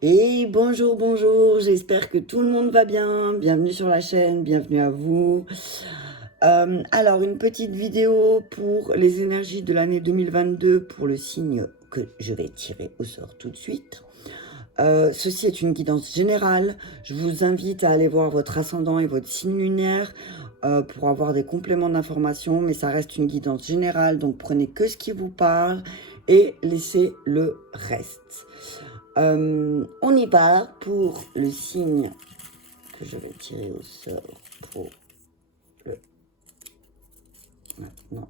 Et bonjour, bonjour, j'espère que tout le monde va bien. Bienvenue sur la chaîne, bienvenue à vous. Alors, une petite vidéo pour les énergies de l'année 2022 pour le signe que je vais tirer au sort tout de suite. Ceci est une guidance générale. Je vous invite à aller voir votre ascendant et votre signe lunaire pour avoir des compléments d'information, mais ça reste une guidance générale, donc prenez que ce qui vous parle et laissez le reste. On y va pour le signe que je vais tirer au sort pour le maintenant.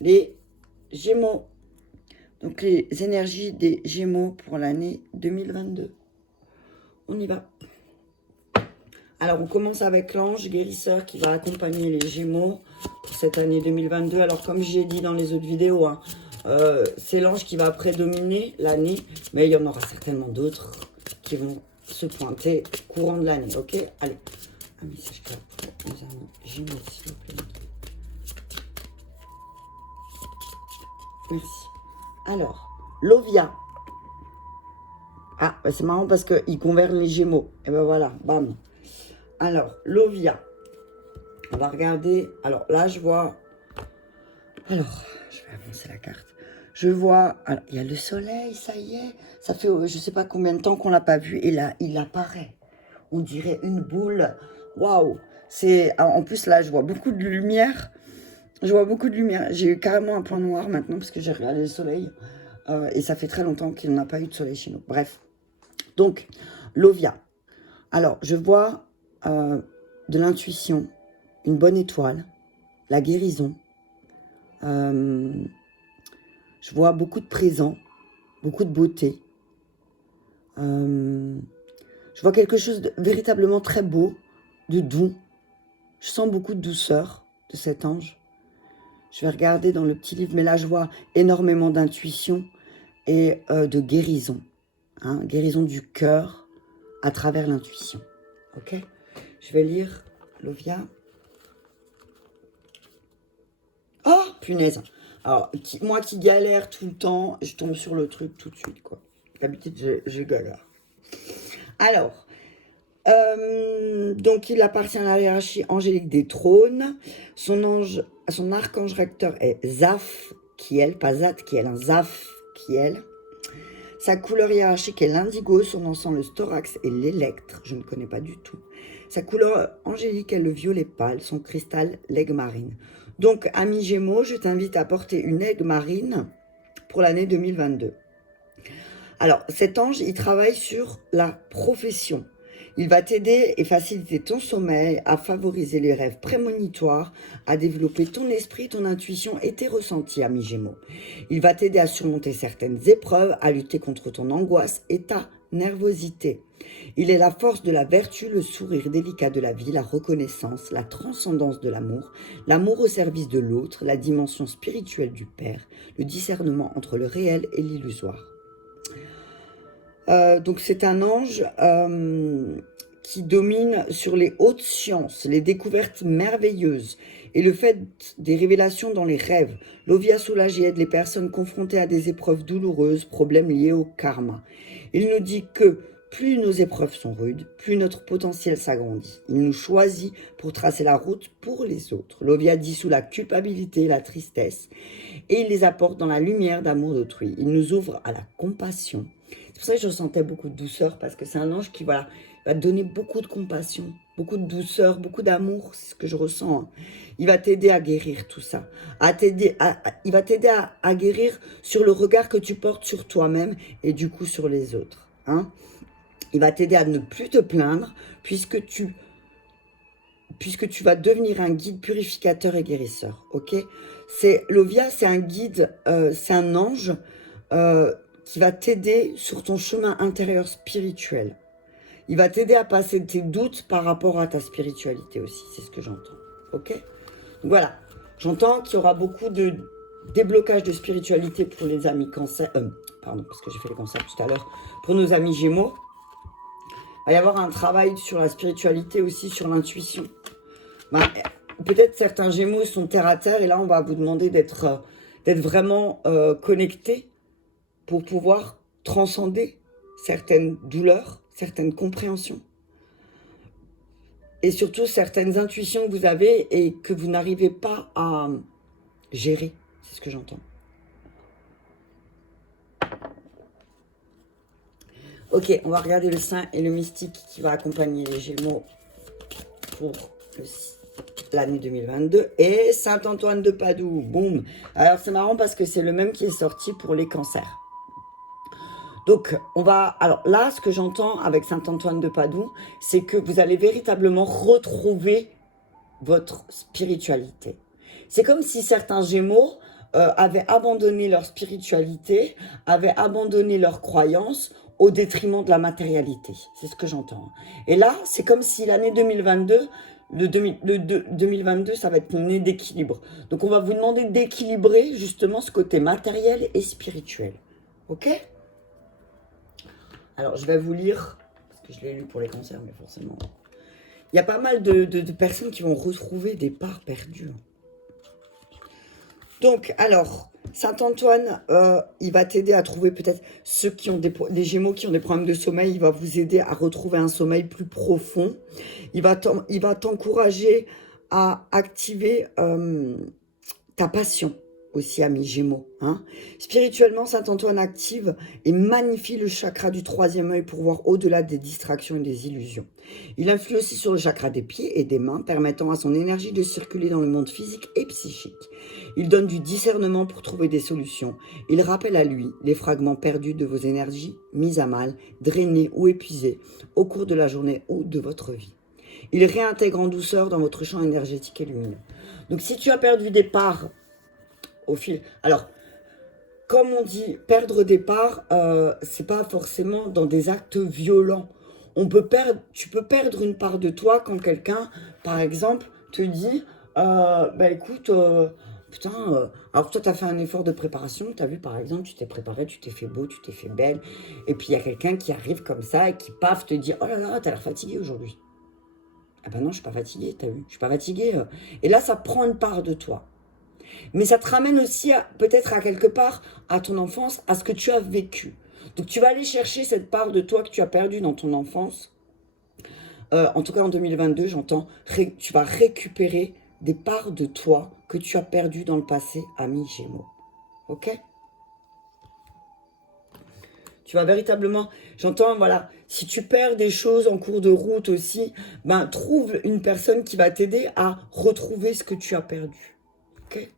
Les Gémeaux. Donc les énergies des Gémeaux pour l'année 2022. On y va. Alors on commence avec l'ange guérisseur qui va accompagner les Gémeaux pour cette année 2022. Alors comme j'ai dit dans les autres vidéos, hein, c'est l'ange qui va prédominer l'année, mais il y en aura certainement d'autres qui vont se pointer courant de l'année, ok? Allez, un message clair pour nos amis Gémeaux, s'il vous plaît. Merci. Alors, Lovia. Ah, bah c'est marrant parce qu'il converge les Gémeaux. Et ben voilà, bam. Alors, Lovia. On va regarder. Alors là, je vois... Alors, je vais avancer la carte. Je vois... Alors, il y a le soleil, ça y est. Ça fait je ne sais pas combien de temps qu'on ne l'a pas vu. Et là, il apparaît. On dirait une boule. Waouh! En plus, là, je vois beaucoup de lumière. Je vois beaucoup de lumière. J'ai eu carrément un point noir maintenant parce que j'ai regardé le soleil. Et ça fait très longtemps qu'il n'a pas eu de soleil chez nous. Bref. Donc, Lovia. Alors, je vois de l'intuition, une bonne étoile, la guérison. Je vois beaucoup de présents, beaucoup de beauté. Je vois quelque chose de véritablement très beau, de doux. Je sens beaucoup de douceur de cet ange. Je vais regarder dans le petit livre, mais là, je vois énormément d'intuition et de guérison. Hein, guérison du cœur à travers l'intuition. Ok? Je vais lire Lovia. Oh, punaise! Alors, moi qui galère tout le temps, je tombe sur le truc tout de suite, quoi. D'habitude, je galère. Alors, donc il appartient à la hiérarchie angélique des trônes. Son archange recteur est Zadkiel, pas Zadkiel, hein, Zadkiel. Sa couleur hiérarchique est l'indigo, son encens le storax et l'électre, je ne connais pas du tout. Sa couleur angélique est le violet pâle, son cristal l'aigle marine. Donc, ami Gémeaux, je t'invite à porter une aigle marine pour l'année 2022. Alors, cet ange, il travaille sur la profession. Il va t'aider et faciliter ton sommeil, à favoriser les rêves prémonitoires, à développer ton esprit, ton intuition et tes ressentis, ami Gémeaux. Il va t'aider à surmonter certaines épreuves, à lutter contre ton angoisse et ta nervosité. Il est la force de la vertu, le sourire délicat de la vie, la reconnaissance, la transcendance de l'amour au service de l'autre, la dimension spirituelle du Père, le discernement entre le réel et l'illusoire. Donc c'est un ange qui domine sur les hautes sciences, les découvertes merveilleuses et le fait des révélations dans les rêves. Lovia soulage et aide les personnes confrontées à des épreuves douloureuses, problèmes liés au karma. Il nous dit que plus nos épreuves sont rudes, plus notre potentiel s'agrandit. Il nous choisit pour tracer la route pour les autres. Lovia dissout la culpabilité, la tristesse, et il les apporte dans la lumière d'amour d'autrui. Il nous ouvre à la compassion. C'est pour ça que je ressentais beaucoup de douceur, parce que c'est un ange qui va donner beaucoup de compassion, beaucoup de douceur, beaucoup d'amour, c'est ce que je ressens. Il va t'aider à guérir tout ça. Il va t'aider à guérir sur le regard que tu portes sur toi-même et du coup sur les autres. Hein? Il va t'aider à ne plus te plaindre, puisque tu vas devenir un guide purificateur et guérisseur. Ok? Lovia, c'est un guide, c'est un ange qui va t'aider sur ton chemin intérieur spirituel. Il va t'aider à passer tes doutes par rapport à ta spiritualité aussi. C'est ce que j'entends. Ok? Donc voilà. J'entends qu'il y aura beaucoup de déblocage de spiritualité pour les amis cancer. Pardon, parce que j'ai fait le cancer tout à l'heure. Pour nos amis Gémeaux. Il va y avoir un travail sur la spiritualité aussi, sur l'intuition. Peut-être certains Gémeaux sont terre à terre et là, on va vous demander d'être vraiment connectés pour pouvoir transcender certaines douleurs, certaines compréhensions. Et surtout, certaines intuitions que vous avez et que vous n'arrivez pas à gérer. C'est ce que j'entends. Ok, on va regarder le saint et le mystique qui va accompagner les Gémeaux pour l'année 2022. Et Saint-Antoine de Padoue, boum. Alors c'est marrant parce que c'est le même qui est sorti pour les cancers. Donc on va, alors là ce que j'entends avec Saint-Antoine de Padoue, c'est que vous allez véritablement retrouver votre spiritualité. C'est comme si certains Gémeaux avaient abandonné leur spiritualité, avaient abandonné leurs croyances au détriment de la matérialité. C'est ce que j'entends. Et là, c'est comme si l'année 2022, le 2022, ça va être une année d'équilibre. Donc on va vous demander d'équilibrer justement ce côté matériel et spirituel. Ok ? Alors je vais vous lire, parce que je l'ai lu pour les cancers, mais forcément... Il y a pas mal de personnes qui vont retrouver des parts perdues. Donc, alors, Saint-Antoine, il va t'aider à trouver peut-être ceux qui ont des Gémeaux qui ont des problèmes de sommeil. Il va vous aider à retrouver un sommeil plus profond. Il va t'encourager à activer ta passion aussi, ami Gémeaux. Hein. Spirituellement, Saint-Antoine active et magnifie le chakra du troisième œil pour voir au-delà des distractions et des illusions. Il influe aussi sur le chakra des pieds et des mains, permettant à son énergie de circuler dans le monde physique et psychique. Il donne du discernement pour trouver des solutions. Il rappelle à lui les fragments perdus de vos énergies, mises à mal, drainées ou épuisées au cours de la journée ou de votre vie. Il réintègre en douceur dans votre champ énergétique et lumineux. Donc si tu as perdu des parts au fil... Alors, comme on dit, perdre des parts, c'est pas forcément dans des actes violents. Tu peux perdre une part de toi quand quelqu'un, par exemple, te dit, bah écoute, putain, alors toi, tu as fait un effort de préparation, tu as vu, par exemple, tu t'es préparé, tu t'es fait beau, tu t'es fait belle, et puis il y a quelqu'un qui arrive comme ça et qui, paf, te dit, oh là là, t'as l'air fatigué aujourd'hui. Ah ben non, je suis pas fatiguée, t'as vu, je suis pas fatiguée. Et là, ça prend une part de toi. Mais ça te ramène aussi peut-être à quelque part à ton enfance, à ce que tu as vécu. Donc tu vas aller chercher cette part de toi que tu as perdue dans ton enfance. En tout cas en 2022, j'entends, tu vas récupérer des parts de toi que tu as perdues dans le passé, ami Gémeaux. Ok ? Tu vas véritablement, j'entends, voilà, si tu perds des choses en cours de route aussi, ben trouve une personne qui va t'aider à retrouver ce que tu as perdu. Ok ?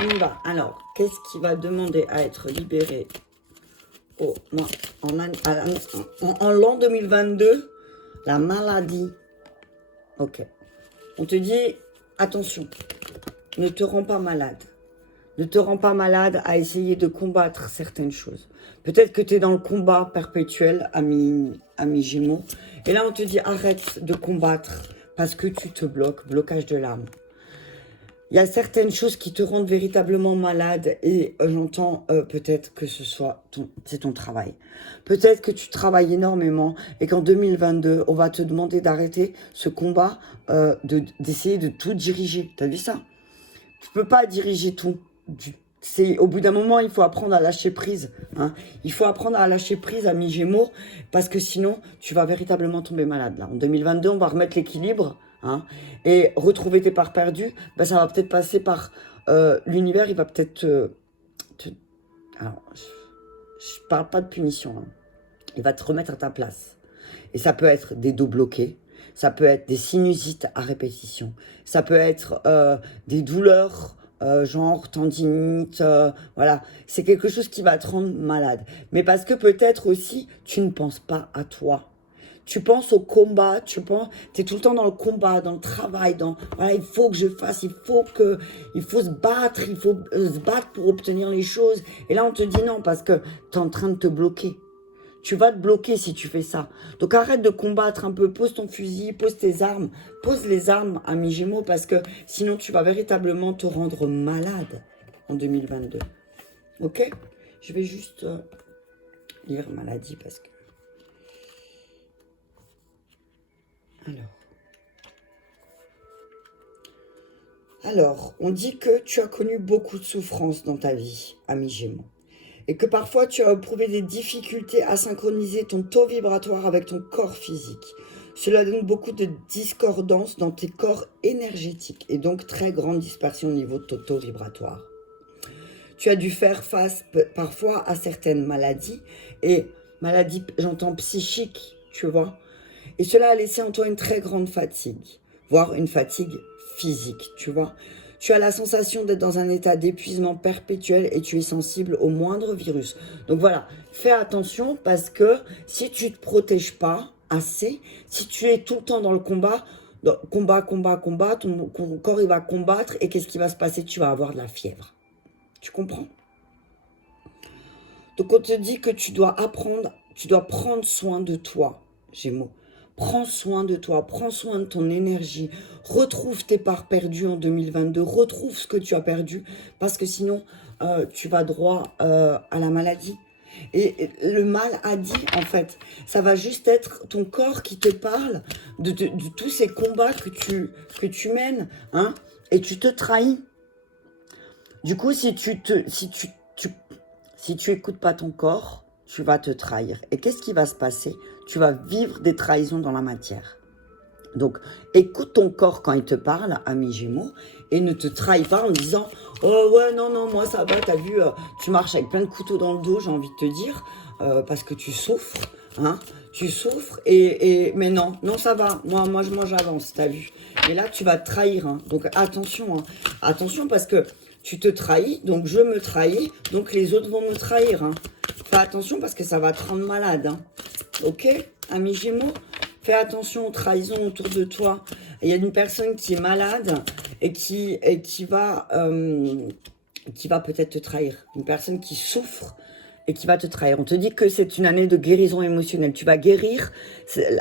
On y va. Alors, qu'est-ce qui va demander à être libéré en l'an 2022? La maladie. Ok. On te dit, attention, ne te rends pas malade. Ne te rends pas malade à essayer de combattre certaines choses. Peut-être que tu es dans le combat perpétuel, ami Gémeaux. Et là, on te dit, arrête de combattre parce que tu te bloques, blocage de l'âme. Il y a certaines choses qui te rendent véritablement malade et j'entends peut-être que c'est ton travail. Peut-être que tu travailles énormément et qu'en 2022, on va te demander d'arrêter ce combat, d'essayer de tout diriger. T'as vu ça? Tu peux pas diriger tout. Au bout d'un moment, il faut apprendre à lâcher prise. Hein. Il faut apprendre à lâcher prise, ami Gémeaux, parce que sinon, tu vas véritablement tomber malade. Là. En 2022, on va remettre l'équilibre. Hein, et retrouver tes parts perdues, ben ça va peut-être passer par l'univers, il va peut-être alors, je parle pas de punition, hein. Il va te remettre à ta place. Et ça peut être des dos bloqués, ça peut être des sinusites à répétition, ça peut être des douleurs genre tendinite, voilà. C'est quelque chose qui va te rendre malade. Mais parce que peut-être aussi, tu ne penses pas à toi. Tu penses au combat, tu es tout le temps dans le combat, dans le travail, voilà, il faut que je fasse, il faut se battre, se battre pour obtenir les choses. Et là, on te dit non, parce que tu es en train de te bloquer. Tu vas te bloquer si tu fais ça. Donc arrête de combattre un peu, pose ton fusil, pose tes armes, pose les armes, ami Gémeaux, parce que sinon tu vas véritablement te rendre malade en 2022. Ok? Je vais juste lire maladie parce que... Alors, Alors, on dit que tu as connu beaucoup de souffrances dans ta vie, ami Gémeaux. Et que parfois tu as éprouvé des difficultés à synchroniser ton taux vibratoire avec ton corps physique. Cela donne beaucoup de discordance dans tes corps énergétiques et donc très grande dispersion au niveau de ton taux vibratoire. Tu as dû faire face parfois à certaines maladies, et maladies, j'entends psychiques, tu vois. Et cela a laissé en toi une très grande fatigue, voire une fatigue physique, tu vois. Tu as la sensation d'être dans un état d'épuisement perpétuel et tu es sensible au moindre virus. Donc voilà, fais attention parce que si tu ne te protèges pas assez, si tu es tout le temps dans le combat, ton corps il va combattre et qu'est-ce qui va se passer? Tu vas avoir de la fièvre. Tu comprends? Donc on te dit que tu dois apprendre, tu dois prendre soin de toi, Gémeaux. Prends soin de toi, prends soin de ton énergie. Retrouve tes parts perdues en 2022, retrouve ce que tu as perdu, parce que sinon, tu vas droit à la maladie. Et le mal a dit, en fait, ça va juste être ton corps qui te parle de tous ces combats que tu mènes, hein, et tu te trahis. Du coup, si tu écoutes pas ton corps, tu vas te trahir. Et qu'est-ce qui va se passer? Tu vas vivre des trahisons dans la matière. Donc, écoute ton corps quand il te parle, ami Gémeaux, et ne te trahis pas en disant « Oh ouais, non, non, moi ça va, t'as vu, tu marches avec plein de couteaux dans le dos, j'ai envie de te dire, parce que tu souffres, hein, tu souffres, mais non, non, ça va, moi j'avance, t'as vu. Et là, tu vas te trahir, hein. Donc attention, hein. Attention parce que tu te trahis, donc je me trahis, donc les autres vont me trahir, hein. Fais attention parce que ça va te rendre malade, hein. Ok, ami Gémeaux? Fais attention aux trahisons autour de toi. Il y a une personne qui est malade et qui va peut-être te trahir. Une personne qui souffre et qui va te trahir. On te dit que c'est une année de guérison émotionnelle. Tu vas guérir,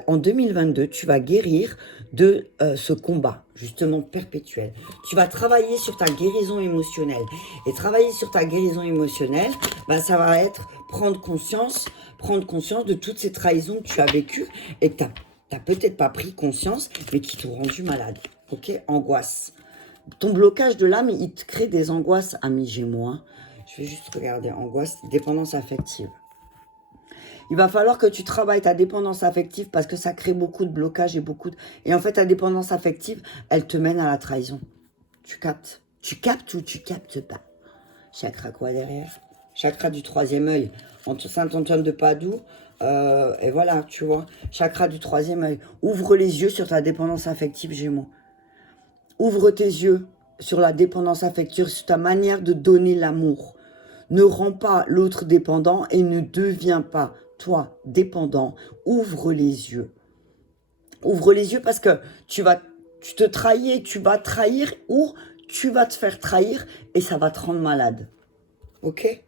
en 2022, tu vas guérir de ce combat, justement, perpétuel. Tu vas travailler sur ta guérison émotionnelle. Et travailler sur ta guérison émotionnelle, ben, ça va être prendre conscience de toutes ces trahisons que tu as vécues et que tu n'as peut-être pas pris conscience, mais qui t'ont rendu malade. Ok? Angoisse. Ton blocage de l'âme, il te crée des angoisses, ami Gémeaux, hein. Je vais juste regarder, angoisse, dépendance affective. Il va falloir que tu travailles ta dépendance affective parce que ça crée beaucoup de blocages et Et en fait, ta dépendance affective, elle te mène à la trahison. Tu captes? Tu captes ou tu captes pas? Chakra quoi derrière? Chakra du troisième œil. Entre Saint-Antoine de Padoue, et voilà, tu vois. Chakra du troisième œil. Ouvre les yeux sur ta dépendance affective, Gémeaux. Ouvre tes yeux sur la dépendance affective, sur ta manière de donner l'amour. Ne rends pas l'autre dépendant et ne deviens pas, toi, dépendant. Ouvre les yeux. Ouvre les yeux parce que tu te trahis et tu vas trahir ou tu vas te faire trahir et ça va te rendre malade. Ok?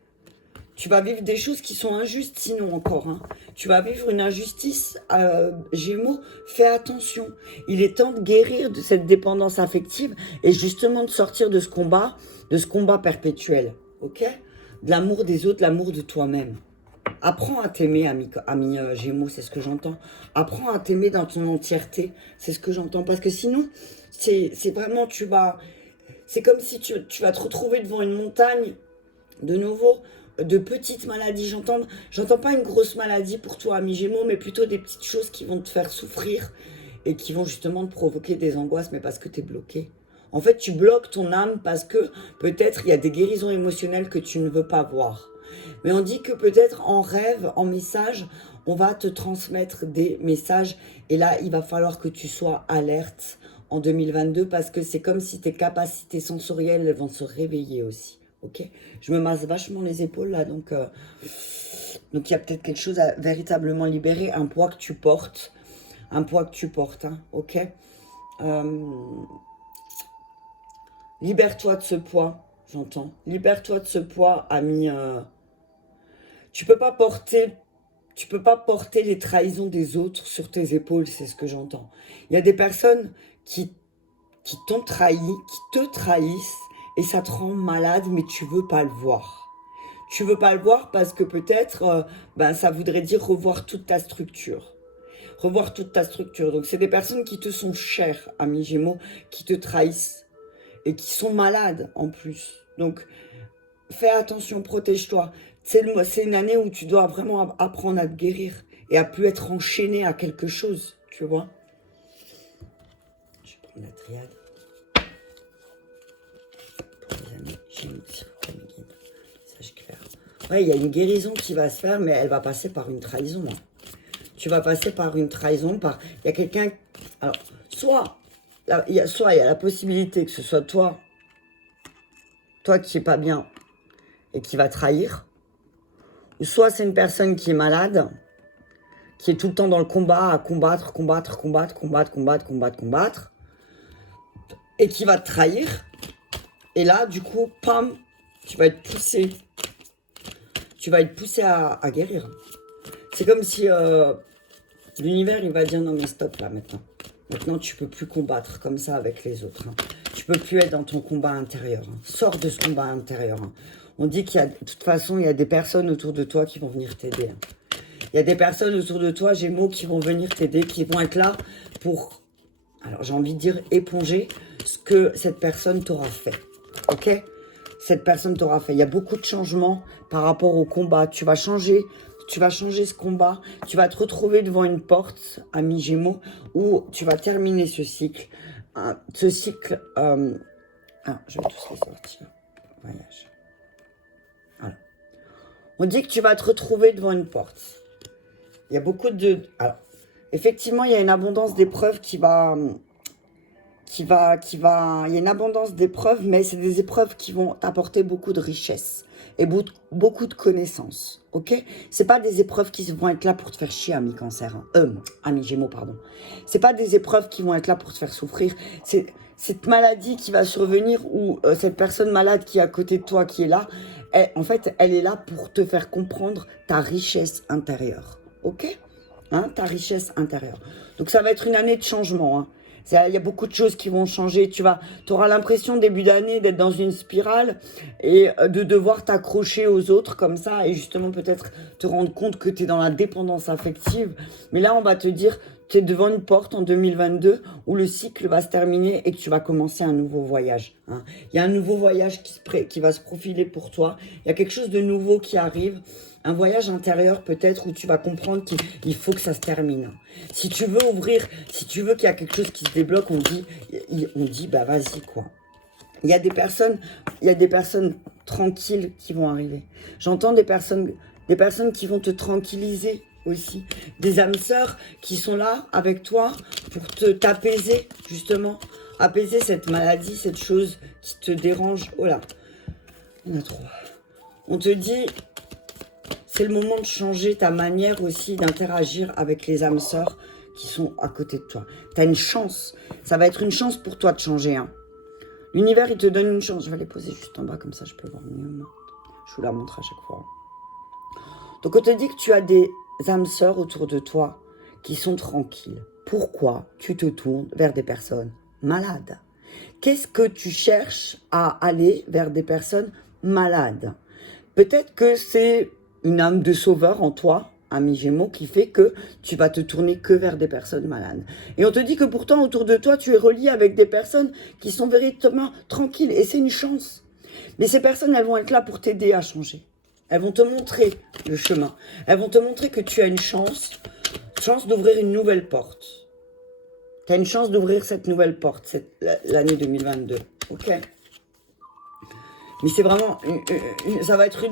Tu vas vivre des choses qui sont injustes sinon encore. Hein. Tu vas vivre une injustice, Gémeaux, fais attention. Il est temps de guérir de cette dépendance affective et justement de sortir de ce combat perpétuel. Ok? De l'amour des autres, l'amour de toi-même. Apprends à t'aimer, ami Gémeaux, c'est ce que j'entends. Apprends à t'aimer dans ton entièreté, c'est ce que j'entends. Parce que sinon, c'est vraiment, c'est comme si tu vas te retrouver devant une montagne, de nouveau, de petites maladies. J'entends pas une grosse maladie pour toi, ami Gémeaux, mais plutôt des petites choses qui vont te faire souffrir et qui vont justement te provoquer des angoisses, mais parce que tu es bloqué. En fait, tu bloques ton âme parce que peut-être il y a des guérisons émotionnelles que tu ne veux pas voir. Mais on dit que peut-être en rêve, en message, on va te transmettre des messages. Et là, il va falloir que tu sois alerte en 2022 parce que c'est comme si tes capacités sensorielles elles vont se réveiller aussi. Ok? Je me masse vachement les épaules là, donc il y a peut-être quelque chose à véritablement libérer, un poids que tu portes. Un poids que tu portes, hein, ok? Libère-toi de ce poids, j'entends. Libère-toi de ce poids, ami. Tu peux pas porter les trahisons des autres sur tes épaules, c'est ce que j'entends. Il y a des personnes qui t'ont trahi, qui te trahissent, et ça te rend malade, mais tu veux pas le voir. Tu veux pas le voir parce que peut-être, ça voudrait dire revoir toute ta structure. Revoir toute ta structure. Donc, c'est des personnes qui te sont chères, amis Gémeaux, qui te trahissent. et qui sont malades en plus. Donc, fais attention, protège-toi. C'est une année où tu dois vraiment apprendre à te guérir et à plus être enchaîné à quelque chose, tu vois. Je vais prendre la triade. Pour les amis, j'ai une message clair. Ouais, il y a une guérison qui va se faire, mais elle va passer par une trahison. Hein. Tu vas passer par une trahison, il y a quelqu'un... Alors, soit il y a la possibilité que ce soit toi qui est pas bien et qui va trahir, ou soit c'est une personne qui est malade, qui est tout le temps dans le combat, à combattre, et qui va te trahir. Et là, du coup, pam, tu vas être poussé. Tu vas être poussé à guérir. C'est comme si l'univers, il va dire non mais stop là maintenant. Maintenant, tu peux plus combattre comme ça avec les autres. Hein. Tu peux plus être dans ton combat intérieur. Hein. Sors de ce combat intérieur. Hein. On dit qu'il y a, de toute façon, il y a des personnes autour de toi qui vont venir t'aider. Hein. Il y a des personnes autour de toi, Gémeaux, qui vont venir t'aider, qui vont être là pour, alors j'ai envie de dire, éponger ce que cette personne t'aura fait. Ok ? Cette personne t'aura fait. Il y a beaucoup de changements par rapport au combat. Tu vas changer ce combat. Tu vas te retrouver devant une porte, ami Gémeaux, où tu vas terminer ce cycle. Je vais tous les sortir. Voyage. Voilà. On dit que tu vas te retrouver devant une porte. Il y a beaucoup de... Alors, effectivement, il y a une abondance d'épreuves il y a une abondance d'épreuves, mais c'est des épreuves qui vont t'apporter beaucoup de richesse et beaucoup de connaissances, ok? C'est pas des épreuves qui vont être là pour te faire chier, ami Cancer, hein. Ami Gémeaux, pardon. C'est pas des épreuves qui vont être là pour te faire souffrir. C'est cette maladie qui va survenir ou cette personne malade qui est à côté de toi, qui est là, en fait, elle est là pour te faire comprendre ta richesse intérieure, ok? Hein, ta richesse intérieure. Donc ça va être une année de changement, hein. Il y a beaucoup de choses qui vont changer. Tu auras l'impression début d'année d'être dans une spirale et de devoir t'accrocher aux autres comme ça et justement peut-être te rendre compte que tu es dans la dépendance affective. Mais là, on va te dire, tu es devant une porte en 2022 où le cycle va se terminer et que tu vas commencer un nouveau voyage. Hein. Il y a un nouveau voyage qui va se profiler pour toi. Il y a quelque chose de nouveau qui arrive. Un voyage intérieur peut-être où tu vas comprendre qu'il faut que ça se termine. Si tu veux qu'il y a quelque chose qui se débloque, on dit bah vas-y quoi. Il y a des personnes tranquilles qui vont arriver. J'entends des personnes qui vont te tranquilliser aussi. Des âmes sœurs qui sont là avec toi pour t'apaiser justement. Apaiser cette maladie, cette chose qui te dérange. Oh là, on a trop. On te dit... C'est le moment de changer ta manière aussi d'interagir avec les âmes sœurs qui sont à côté de toi. Tu as une chance. Ça va être une chance pour toi de changer. Hein. L'univers, il te donne une chance. Je vais les poser juste en bas, comme ça je peux voir mieux. Je vous la montre à chaque fois. Donc on te dit que tu as des âmes sœurs autour de toi qui sont tranquilles. Pourquoi tu te tournes vers des personnes malades? Qu'est-ce que tu cherches à aller vers des personnes malades? Peut-être que c'est... une âme de sauveur en toi, ami Gémeaux, qui fait que tu vas te tourner que vers des personnes malades. Et on te dit que pourtant, autour de toi, tu es relié avec des personnes qui sont véritablement tranquilles. Et c'est une chance. Mais ces personnes, elles vont être là pour t'aider à changer. Elles vont te montrer le chemin. Elles vont te montrer que tu as une chance d'ouvrir une nouvelle porte. Tu as une chance d'ouvrir cette nouvelle porte, l'année 2022. Ok ? Mais c'est vraiment, ça va être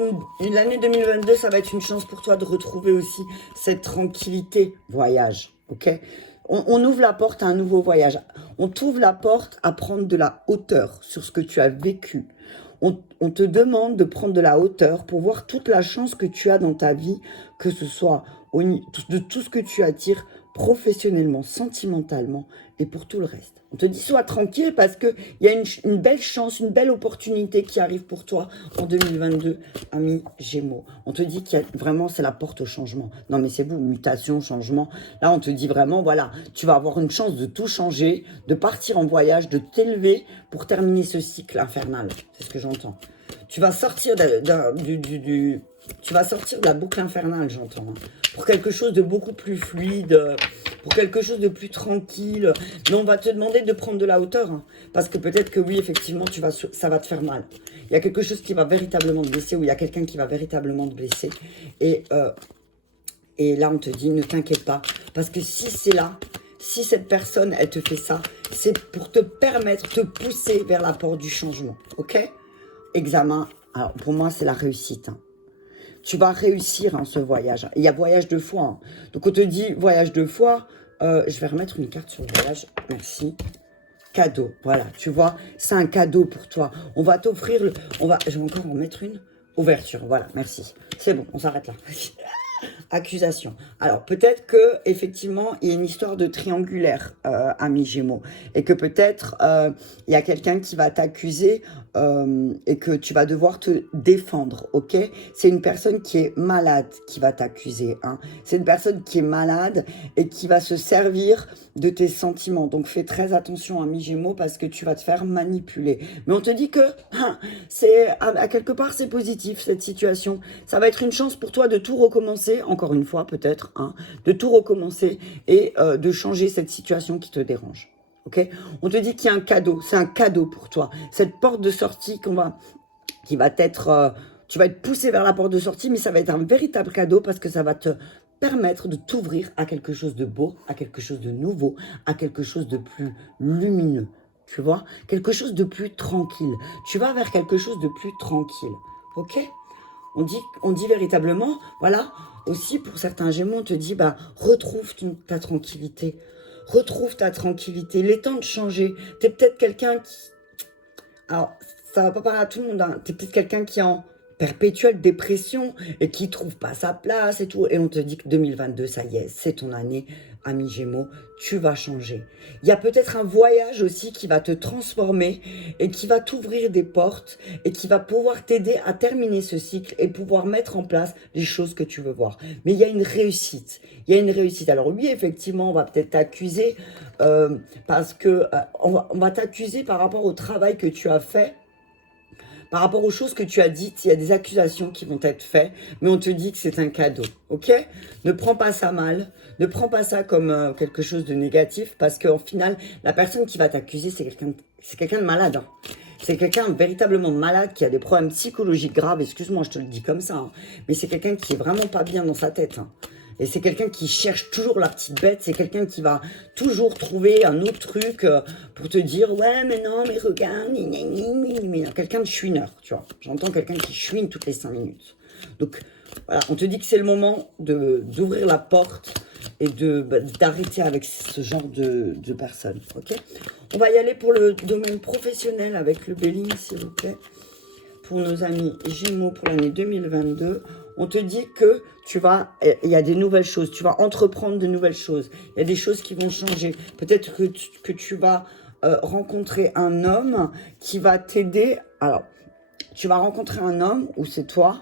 l'année 2022, ça va être une chance pour toi de retrouver aussi cette tranquillité voyage, ok? On ouvre la porte à un nouveau voyage. On t'ouvre la porte à prendre de la hauteur sur ce que tu as vécu. On te demande de prendre de la hauteur pour voir toute la chance que tu as dans ta vie, que ce soit de tout ce que tu attires professionnellement, sentimentalement et pour tout le reste. On te dit sois tranquille parce qu'il y a une belle chance, une belle opportunité qui arrive pour toi en 2022, ami Gémeaux. On te dit qu'il y a vraiment, c'est la porte au changement. Non mais c'est vous, mutation, changement. Là on te dit vraiment, voilà, tu vas avoir une chance de tout changer, de partir en voyage, de t'élever pour terminer ce cycle infernal. C'est ce que j'entends. tu vas sortir tu vas sortir de la boucle infernale, j'entends. Hein, pour quelque chose de beaucoup plus fluide, pour quelque chose de plus tranquille. Mais on va te demander de prendre de la hauteur. Hein, parce que peut-être que oui, effectivement, ça va te faire mal. Il y a quelque chose qui va véritablement te blesser, ou il y a quelqu'un qui va véritablement te blesser. Et là, on te dit, ne t'inquiète pas. Parce que si c'est là, si cette personne, elle te fait ça, c'est pour te permettre, te pousser vers la porte du changement. Ok? Examen. Alors, pour moi, c'est la réussite. Hein. Tu vas réussir hein, ce voyage. Il y a voyage de foi. Hein. Donc, on te dit voyage de foi. Je vais remettre une carte sur le voyage. Merci. Cadeau. Voilà, tu vois, c'est un cadeau pour toi. On va t'offrir le... Je vais encore en mettre une. Ouverture. Voilà, merci. C'est bon, on s'arrête là. Accusation. Alors, peut-être que effectivement, il y a une histoire de triangulaire, ami Gémeaux. Et que peut-être, il y a quelqu'un qui va t'accuser et que tu vas devoir te défendre, ok? C'est une personne qui est malade qui va t'accuser. Hein. C'est une personne qui est malade et qui va se servir de tes sentiments. Donc, fais très attention, ami Gémeaux, parce que tu vas te faire manipuler. Mais on te dit que, c'est à quelque part, c'est positif, cette situation. Ça va être une chance pour toi de tout recommencer, encore une fois, peut-être, hein, de tout recommencer et de changer cette situation qui te dérange. Ok, on te dit qu'il y a un cadeau, c'est un cadeau pour toi. Cette porte de sortie qui va être, tu vas être poussé vers la porte de sortie, mais ça va être un véritable cadeau parce que ça va te permettre de t'ouvrir à quelque chose de beau, à quelque chose de nouveau, à quelque chose de plus lumineux. Tu vois, quelque chose de plus tranquille. Tu vas vers quelque chose de plus tranquille. Ok? On dit véritablement, voilà, aussi pour certains Gémeaux, on te dit, bah, retrouve ta tranquillité. Retrouve ta tranquillité. Il est temps de changer. Tu es peut-être quelqu'un qui... Alors, ça va pas parler à tout le monde. Hein. Tu es peut-être quelqu'un qui est en perpétuelle dépression et qui trouve pas sa place et tout. Et on te dit que 2022, ça y est, c'est ton année, ami Gémeaux. Tu vas changer. Il y a peut-être un voyage aussi qui va te transformer et qui va t'ouvrir des portes et qui va pouvoir t'aider à terminer ce cycle et pouvoir mettre en place les choses que tu veux voir. Mais il y a une réussite. Il y a une réussite. Alors oui, effectivement, on va peut-être t'accuser parce que on va t'accuser par rapport au travail que tu as fait. Par rapport aux choses que tu as dites, il y a des accusations qui vont être faites, mais on te dit que c'est un cadeau, ok? Ne prends pas ça mal, ne prends pas ça comme quelque chose de négatif, parce qu'au final, la personne qui va t'accuser, c'est quelqu'un de malade. Hein. C'est quelqu'un véritablement malade qui a des problèmes psychologiques graves, excuse-moi, je te le dis comme ça, hein, mais c'est quelqu'un qui est vraiment pas bien dans sa tête. Hein. Et c'est quelqu'un qui cherche toujours la petite bête, c'est quelqu'un qui va toujours trouver un autre truc pour te dire « Ouais, mais non, mais regarde, mais quelqu'un de chouineur, tu vois. J'entends quelqu'un qui chouine toutes les 5 minutes. Donc, voilà, on te dit que c'est le moment d'ouvrir la porte et d'arrêter avec ce genre de personnes, ok? On va y aller pour le domaine professionnel avec le Béline, s'il vous plaît. Pour nos amis Gémeaux pour l'année 2022, on te dit que il y a des nouvelles choses, tu vas entreprendre de nouvelles choses, il y a des choses qui vont changer. Peut-être que tu vas rencontrer un homme qui va t'aider. Alors, tu vas rencontrer un homme, ou c'est toi,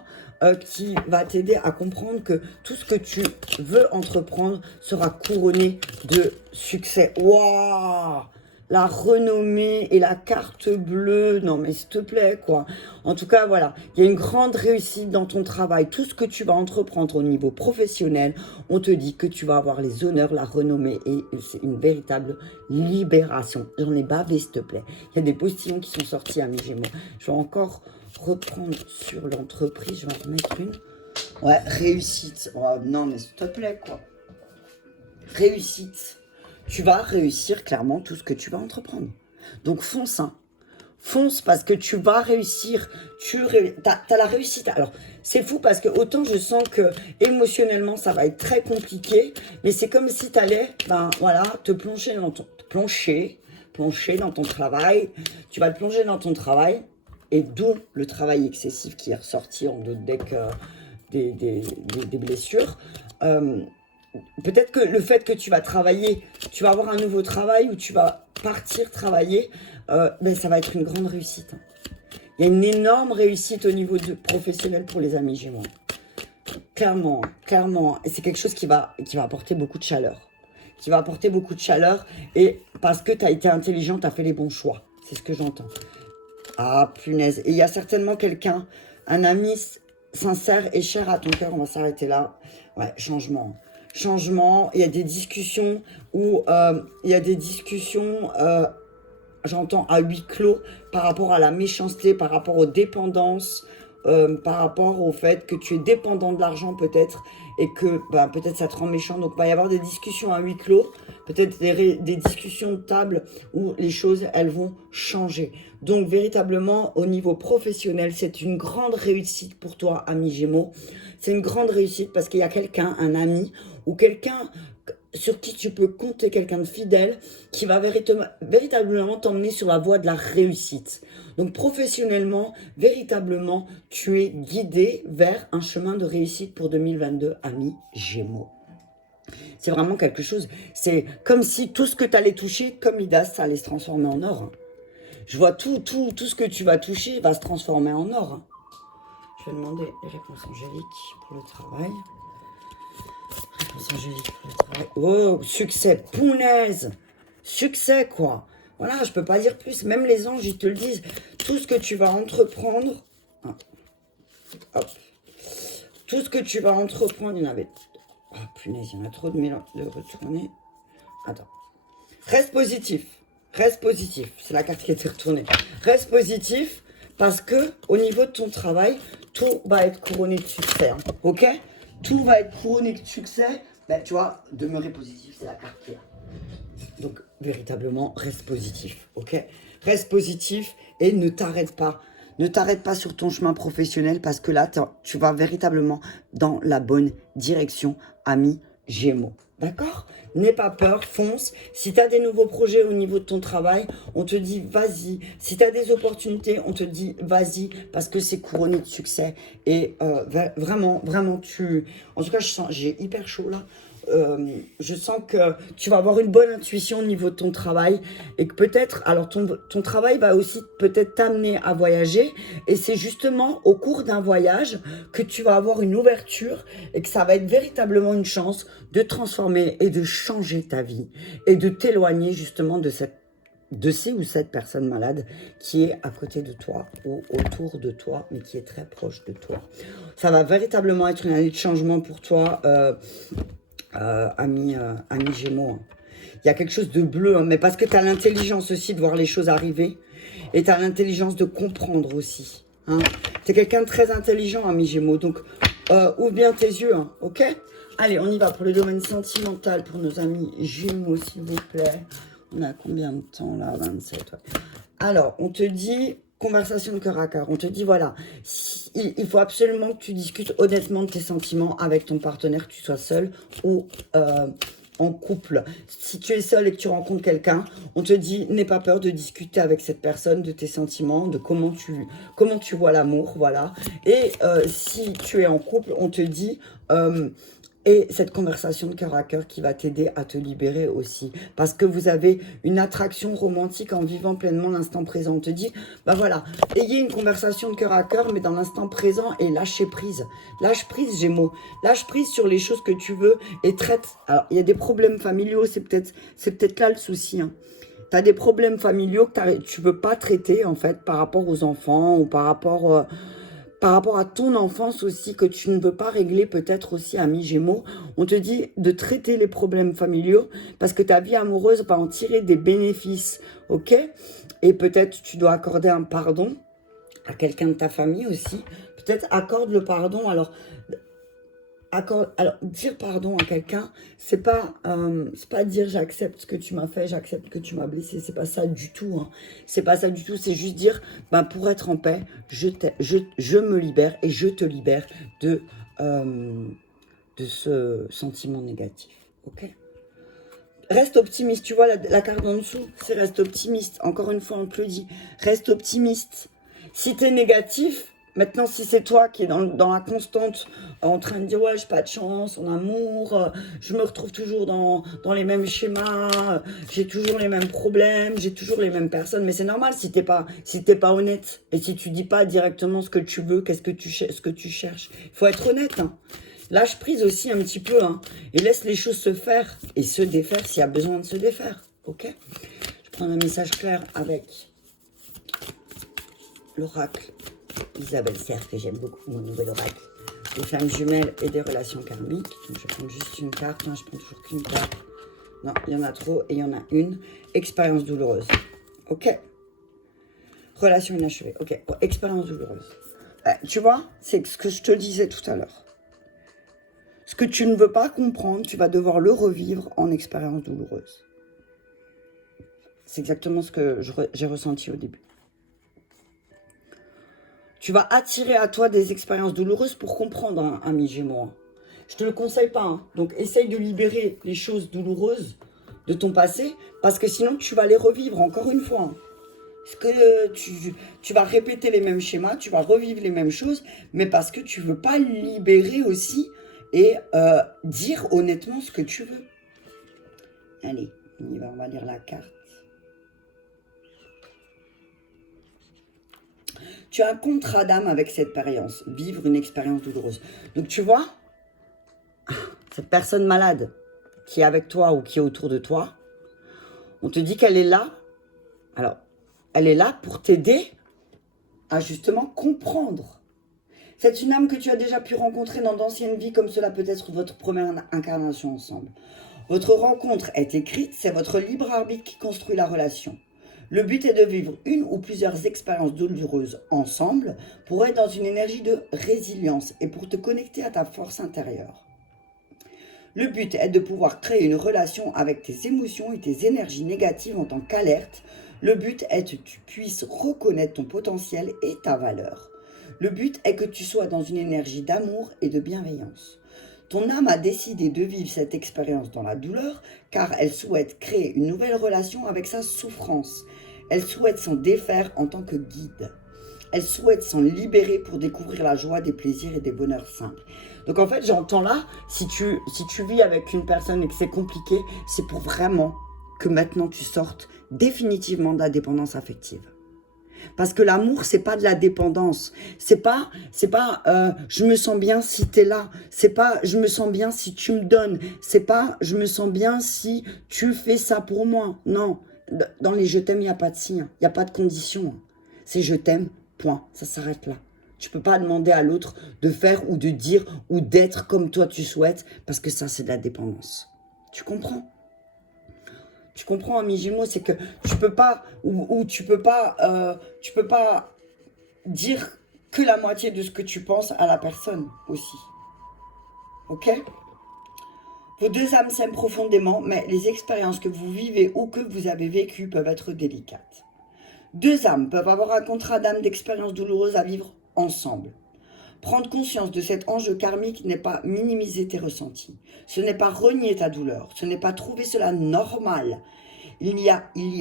qui va t'aider à comprendre que tout ce que tu veux entreprendre sera couronné de succès. Waouh! La renommée et la carte bleue, non mais s'il te plaît quoi. En tout cas voilà, il y a une grande réussite dans ton travail. Tout ce que tu vas entreprendre au niveau professionnel, on te dit que tu vas avoir les honneurs, la renommée et c'est une véritable libération. J'en ai bavé s'il te plaît. Il y a des postillons qui sont sortis à mes Gémeaux. Je vais encore reprendre sur l'entreprise, je vais en remettre une. Ouais, réussite. Oh, non mais s'il te plaît quoi. Réussite. Tu vas réussir clairement tout ce que tu vas entreprendre. Donc fonce, hein. Fonce parce que tu vas réussir. T'as la réussite. Alors, c'est fou parce que autant je sens que émotionnellement, ça va être très compliqué, mais c'est comme si tu allais, ben voilà, te plonger dans ton travail. Tu vas te plonger dans ton travail et d'où le travail excessif qui est ressorti en deux decks des blessures. Peut-être que le fait que tu vas travailler, tu vas avoir un nouveau travail ou tu vas partir travailler, ben ça va être une grande réussite. Il y a une énorme réussite au niveau professionnel pour les amis Gémeaux. Clairement, clairement. Et c'est quelque chose qui va apporter beaucoup de chaleur. Qui va apporter beaucoup de chaleur et parce que tu as été intelligent, tu as fait les bons choix. C'est ce que j'entends. Ah, punaise. Et il y a certainement quelqu'un, un ami sincère et cher à ton cœur. On va s'arrêter là. Ouais, changement. Changement. Il y a des discussions où... il y a des discussions... j'entends à huis clos par rapport à la méchanceté, par rapport aux dépendances, par rapport au fait que tu es dépendant de l'argent peut-être et que bah, peut-être ça te rend méchant. Donc il va y avoir des discussions à huis clos, peut-être des discussions de table où les choses elles vont changer. Donc véritablement au niveau professionnel, c'est une grande réussite pour toi, ami Gémeaux. C'est une grande réussite parce qu'il y a quelqu'un, un ami ou quelqu'un sur qui tu peux compter, quelqu'un de fidèle, qui va véritablement t'emmener sur la voie de la réussite. Donc professionnellement, véritablement, tu es guidé vers un chemin de réussite pour 2022, ami Gémeaux. C'est vraiment quelque chose, c'est comme si tout ce que tu allais toucher, comme Midas, ça allait se transformer en or. Je vois tout ce que tu vas toucher va se transformer en or. Je vais demander les réponses angéliques pour le travail. Réponse angélique pour le travail. Oh, succès, punaise. Succès, quoi. Voilà, je peux pas dire plus. Même les anges, ils te le disent. Tout ce que tu vas entreprendre. Hop. Tout ce que tu vas entreprendre, il y en avait... Oh, punaise, il y en a trop de mélange de retourner. Attends. Reste positif. Reste positif. C'est la carte qui a été retournée. Reste positif parce que au niveau de ton travail, tout va être couronné de succès. Hein. Ok? Tout va être couronné de succès. Ben, tu vois, demeurer positif, c'est la carte qui est là. Donc, véritablement, reste positif. Ok? Reste positif et ne t'arrête pas. Ne t'arrête pas sur ton chemin professionnel parce que là, tu vas véritablement dans la bonne direction, ami Gémeaux. D'accord? N'aie pas peur, fonce. Si tu as des nouveaux projets au niveau de ton travail, on te dit vas-y. Si tu as des opportunités, on te dit vas-y parce que c'est couronné de succès. Et vraiment, tu... En tout cas, j'ai hyper chaud là. Je sens que tu vas avoir une bonne intuition au niveau de ton travail et que peut-être, alors ton travail va aussi peut-être t'amener à voyager et c'est justement au cours d'un voyage que tu vas avoir une ouverture et que ça va être véritablement une chance de transformer et de changer ta vie et de t'éloigner justement de ces ou cette personne malade qui est à côté de toi ou autour de toi, mais qui est très proche de toi. Ça va véritablement être une année de changement pour toi, ami Gémeaux. Il y a quelque chose de bleu, hein, mais parce que tu as l'intelligence aussi de voir les choses arriver et tu as l'intelligence de comprendre aussi. Hein. Tu es quelqu'un de très intelligent, ami Gémeaux, donc ouvre bien tes yeux, hein, ok? Allez, on y va pour le domaine sentimental pour nos amis Gémeaux, s'il vous plaît. On a combien de temps là? 27, ouais. Alors, on te dit... Conversation de cœur à cœur. On te dit, voilà, il faut absolument que tu discutes honnêtement de tes sentiments avec ton partenaire, que tu sois seul ou en couple. Si tu es seul et que tu rencontres quelqu'un, on te dit, n'aie pas peur de discuter avec cette personne de tes sentiments, de comment tu vois l'amour, voilà. Et si tu es en couple, on te dit... et cette conversation de cœur à cœur qui va t'aider à te libérer aussi. Parce que vous avez une attraction romantique en vivant pleinement l'instant présent. On te dit, bah voilà, ayez une conversation de cœur à cœur, mais dans l'instant présent et lâchez prise. Lâche prise, Gémeaux. Lâche prise sur les choses que tu veux et traite. Alors, il y a des problèmes familiaux, c'est peut-être là le souci. Hein. Tu as des problèmes familiaux que tu ne peux pas traiter, en fait, par rapport aux enfants ou par rapport à ton enfance aussi, que tu ne veux pas régler peut-être aussi, ami Gémeaux. On te dit de traiter les problèmes familiaux parce que ta vie amoureuse va en tirer des bénéfices, ok? Et peut-être tu dois accorder un pardon à quelqu'un de ta famille aussi. Peut-être accorde le pardon. Alors, dire pardon à quelqu'un, c'est pas dire j'accepte ce que tu m'as fait, j'accepte que tu m'as blessé, c'est pas ça du tout. Hein. C'est pas ça du tout, c'est juste dire, pour être en paix, je me libère et je te libère de ce sentiment négatif. Ok ? Reste optimiste, tu vois, la carte en dessous, c'est reste optimiste. Encore une fois, on te le dit, reste optimiste. Si tu es négatif, maintenant, si c'est toi qui es dans la constante, en train de dire, ouais, j'ai pas de chance en amour, je me retrouve toujours dans les mêmes schémas, j'ai toujours les mêmes problèmes, j'ai toujours les mêmes personnes, mais c'est normal si t'es pas honnête, et si tu dis pas directement ce que tu veux, ce que tu cherches. Il faut être honnête, hein. Lâche prise aussi un petit peu, hein, et laisse les choses se faire, et se défaire s'il y a besoin de se défaire, ok? Je prends un message clair avec l'oracle Isabelle Serre, que j'aime beaucoup, mon nouvel oracle. Des femmes jumelles et des relations karmiques. Donc, je vais prendre juste une carte. Hein, je prends toujours qu'une carte. Non, il y en a trop et il y en a une. Expérience douloureuse. Ok. Relation inachevée. Ok. Bon, expérience douloureuse. Tu vois, c'est ce que je te disais tout à l'heure. Ce que tu ne veux pas comprendre, tu vas devoir le revivre en expérience douloureuse. C'est exactement ce que j'ai ressenti au début. Tu vas attirer à toi des expériences douloureuses pour comprendre, hein, ami Gémeaux. Je te le conseille pas. Hein. Donc, essaye de libérer les choses douloureuses de ton passé, parce que sinon, tu vas les revivre encore une fois. Hein. Parce que tu vas répéter les mêmes schémas, tu vas revivre les mêmes choses, mais parce que tu veux pas libérer aussi et dire honnêtement ce que tu veux. Allez, on va lire la carte. Tu as un contrat d'âme avec cette expérience, vivre une expérience douloureuse. Donc tu vois, cette personne malade qui est avec toi ou qui est autour de toi, on te dit qu'elle est là. Alors, elle est là pour t'aider à justement comprendre. C'est une âme que tu as déjà pu rencontrer dans d'anciennes vies, comme cela peut être votre première incarnation ensemble. Votre rencontre est écrite, c'est votre libre arbitre qui construit la relation. Le but est de vivre une ou plusieurs expériences douloureuses ensemble pour être dans une énergie de résilience et pour te connecter à ta force intérieure. Le but est de pouvoir créer une relation avec tes émotions et tes énergies négatives en tant qu'alerte. Le but est que tu puisses reconnaître ton potentiel et ta valeur. Le but est que tu sois dans une énergie d'amour et de bienveillance. Ton âme a décidé de vivre cette expérience dans la douleur car elle souhaite créer une nouvelle relation avec sa souffrance. Elle souhaite s'en défaire en tant que guide. Elle souhaite s'en libérer pour découvrir la joie des plaisirs et des bonheurs simples. Donc en fait, j'entends là, si tu vis avec une personne et que c'est compliqué, c'est pour vraiment que maintenant tu sortes définitivement de la dépendance affective. Parce que l'amour, c'est pas de la dépendance. C'est pas je me sens bien si t'es là. C'est pas je me sens bien si tu me donnes. C'est pas je me sens bien si tu fais ça pour moi. Non. Dans les je t'aime, il n'y a pas de signe. Il n'y a pas de condition. C'est je t'aime, point. Ça s'arrête là. Tu peux pas demander à l'autre de faire ou de dire ou d'être comme toi tu souhaites parce que ça, c'est de la dépendance. Tu comprends ? Tu comprends, ami Gémeaux, c'est que tu peux pas tu peux pas dire que la moitié de ce que tu penses à la personne aussi. Ok ? Vos deux âmes s'aiment profondément, mais les expériences que vous vivez ou que vous avez vécues peuvent être délicates. Deux âmes peuvent avoir un contrat d'âme d'expériences douloureuses à vivre ensemble. Prendre conscience de cet enjeu karmique n'est pas minimiser tes ressentis. Ce n'est pas renier ta douleur. Ce n'est pas trouver cela normal. Il y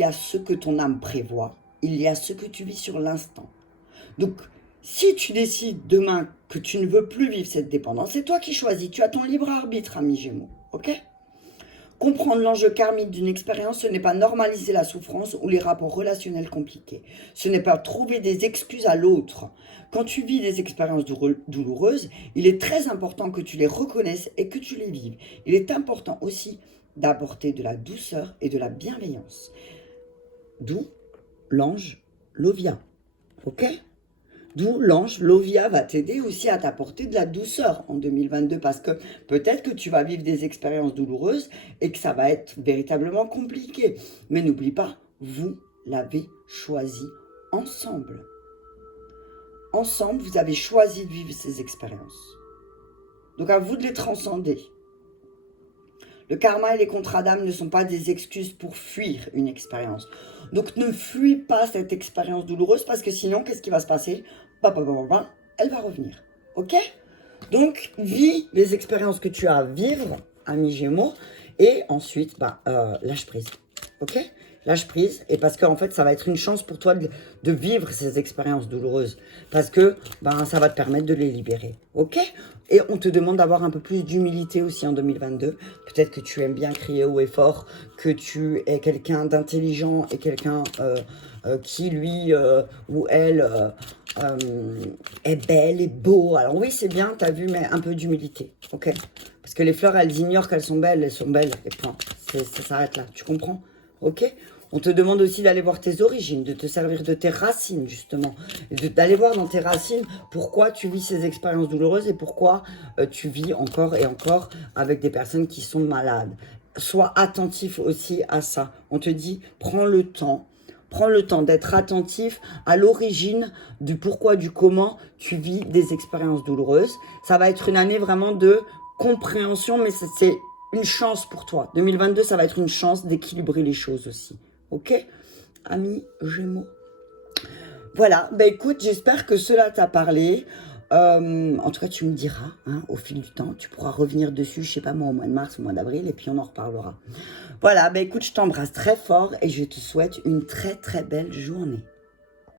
a ce que ton âme prévoit. Il y a ce que tu vis sur l'instant. Donc, si tu décides demain que tu ne veux plus vivre cette dépendance, c'est toi qui choisis. Tu as ton libre arbitre, ami Gémeaux. Ok ? Comprendre l'enjeu karmique d'une expérience, ce n'est pas normaliser la souffrance ou les rapports relationnels compliqués. Ce n'est pas trouver des excuses à l'autre. Quand tu vis des expériences douloureuses, il est très important que tu les reconnaisses et que tu les vives. Il est important aussi d'apporter de la douceur et de la bienveillance. D'où l'ange Lovia. Ok ? D'où l'ange Lovia va t'aider aussi à t'apporter de la douceur en 2022 parce que peut-être que tu vas vivre des expériences douloureuses et que ça va être véritablement compliqué. Mais n'oublie pas, vous l'avez choisi ensemble. Ensemble, vous avez choisi de vivre ces expériences. Donc à vous de les transcender. Le karma et les contrats d'âme ne sont pas des excuses pour fuir une expérience. Donc ne fuis pas cette expérience douloureuse parce que sinon, qu'est-ce qui va se passer ? Elle va revenir. Ok ? Donc, vis les expériences que tu as à vivre, ami Gémeaux, et ensuite, lâche prise. Ok ? Lâche prise, et parce qu'en fait, ça va être une chance pour toi de vivre ces expériences douloureuses. Parce que ça va te permettre de les libérer. Ok ? Et on te demande d'avoir un peu plus d'humilité aussi en 2022. Peut-être que tu aimes bien crier haut et fort, que tu es quelqu'un d'intelligent et quelqu'un qui, lui ou elle, est belle et beau. Alors oui, c'est bien, t'as vu, mais un peu d'humilité. Ok ? Parce que les fleurs, elles ignorent qu'elles sont belles et point. Ça s'arrête là, tu comprends ? Ok ? On te demande aussi d'aller voir tes origines, de te servir de tes racines, justement. D'aller voir dans tes racines pourquoi tu vis ces expériences douloureuses et pourquoi tu vis encore et encore avec des personnes qui sont malades. Sois attentif aussi à ça. On te dit, prends le temps. Prends le temps d'être attentif à l'origine du pourquoi, du comment tu vis des expériences douloureuses. Ça va être une année vraiment de compréhension, mais c'est une chance pour toi. 2022, ça va être une chance d'équilibrer les choses aussi. Ok, amis Gémeaux? Voilà, bah écoute, j'espère que cela t'a parlé. En tout cas, tu me diras, hein, au fil du temps, tu pourras revenir dessus, je sais pas moi, au mois de mars, au mois d'avril, et puis on en reparlera. Voilà, bah écoute, je t'embrasse très fort et je te souhaite une très très belle journée.